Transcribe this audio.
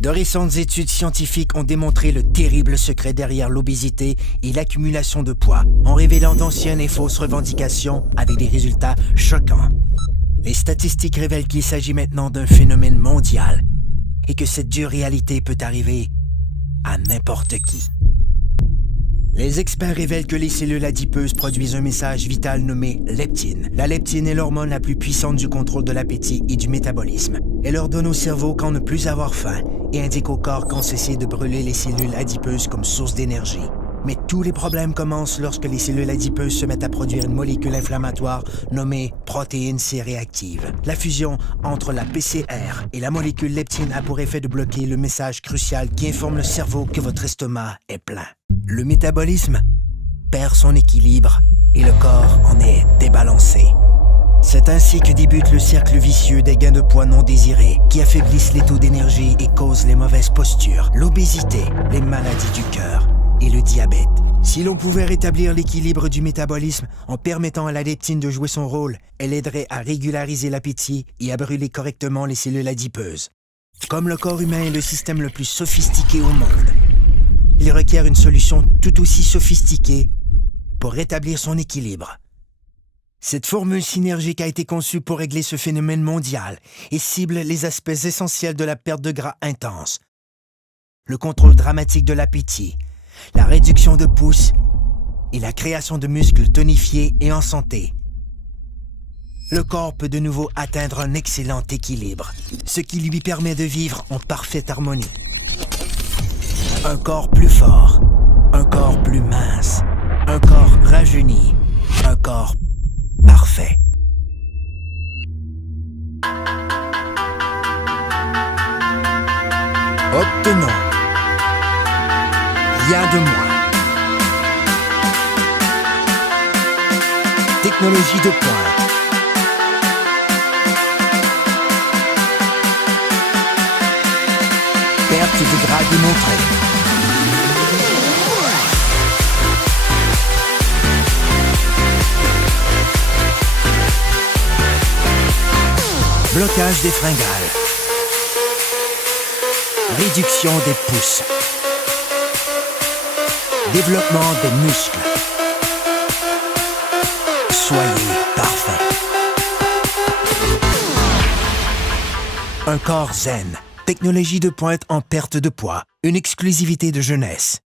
De récentes études scientifiques ont démontré le terrible secret derrière l'obésité et l'accumulation de poids, en révélant d'anciennes et fausses revendications avec des résultats choquants. Les statistiques révèlent qu'il s'agit maintenant d'un phénomène mondial et que cette dure réalité peut arriver à n'importe qui. Les experts révèlent que les cellules adipeuses produisent un message vital nommé leptine. La leptine est l'hormone la plus puissante du contrôle de l'appétit et du métabolisme. Elle ordonne au cerveau quand ne plus avoir faim et indique au corps quand cesser de brûler les cellules adipeuses comme source d'énergie. Mais tous les problèmes commencent lorsque les cellules adipeuses se mettent à produire une molécule inflammatoire nommée protéine C réactive. La fusion entre la PCR et la molécule leptine a pour effet de bloquer le message crucial qui informe le cerveau que votre estomac est plein. Le métabolisme perd son équilibre et le corps en est débalancé. C'est ainsi que débute le cercle vicieux des gains de poids non désirés qui affaiblissent les taux d'énergie et causent les mauvaises postures, l'obésité, les maladies du cœur et le diabète. Si l'on pouvait rétablir l'équilibre du métabolisme en permettant à la leptine de jouer son rôle, elle aiderait à régulariser l'appétit et à brûler correctement les cellules adipeuses. Comme le corps humain est le système le plus sophistiqué au monde, il requiert une solution tout aussi sophistiquée pour rétablir son équilibre. Cette formule synergique a été conçue pour régler ce phénomène mondial et cible les aspects essentiels de la perte de gras intense. Le contrôle dramatique de l'appétit, la réduction de pouces et la création de muscles tonifiés et en santé. Le corps peut de nouveau atteindre un excellent équilibre, ce qui lui permet de vivre en parfaite harmonie. Un corps plus fort, un corps plus mince, un corps rajeuni, un corps parfait. Obtenons rien de moins. Technologie de pointe. Perte de gras démontrée. Blocage des fringales. Réduction des pouces. Développement des muscles. Soyez parfait. Un corps zen. Technologie de pointe en perte de poids. Une exclusivité de jeunesse.